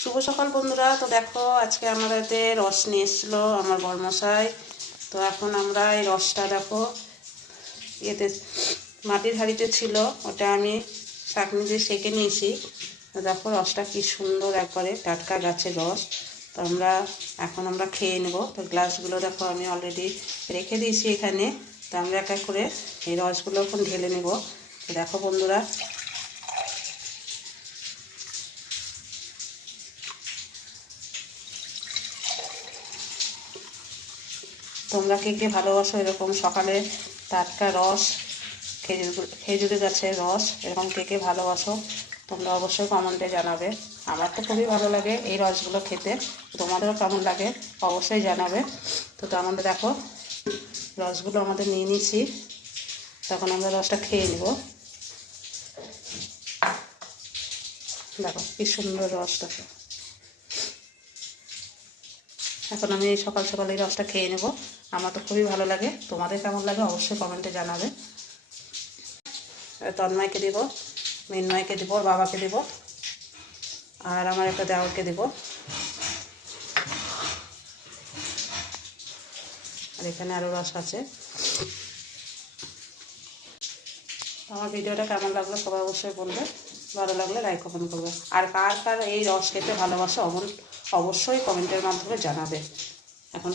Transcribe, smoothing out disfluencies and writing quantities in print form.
শুভ সকাল বন্ধুরা। তো দেখো আজকে আমাদেরতে রস নিয়ে এসেছিলো আমার বরমশাই। তো এখন আমরা এই রসটা দেখো ইয়েতে মাটির হাঁড়িতে ছিল, ওটা আমি ছাঁকনি দিয়ে সেঁকে নিয়েছি। তো দেখো রসটা কি সুন্দর, একবারে টাটকা গাছের রস। তো আমরা খেয়ে নেব। তো গ্লাসগুলো দেখো আমি অলরেডি রেখে দিয়েছি এখানে। তো আমরা এক এক করে এই রসগুলো এখন ঢেলে নেব। তো দেখো বন্ধুরা, তোমরা কে কে ভালোবাসো এরকম সকালে টাটকা রস, খেজুরি গাছের রস, এরকম কে কে ভালোবাসো তোমরা অবশ্যই কমেন্টে জানাবে। আমার তো খুবই ভালো লাগে এই রসগুলো খেতে, তোমাদেরও কেমন লাগে অবশ্যই জানাবে। তো আমাদের দেখো রসগুলো আমাদের নিয়ে নিয়েছি, তখন আমরা রসটা খেয়ে নেব। দেখো কি সুন্দর রস। দেখো এখন আমি সকাল সকাল এই রসটা খেয়ে নেব। আমার তো খুবই ভালো লাগে, তোমাদের কেমন লাগে অবশ্যই কমেন্টে জানাবে। তন্ময়কে দিব, মিন্ময়কে দিব, ওর বাবাকে দিব, আর আমার একটা দেওরকে দিব। আর এখানে আরও রস আছে। আমার ভিডিওটা কেমন লাগলো সবাই অবশ্যই বলবে, ভালো লাগলে লাইক কমেন্ট করবে। আর কার কার এই রস খেতে ভালোবাসো অবশ্যই কমেন্টের মাধ্যমে জানাবে। এখন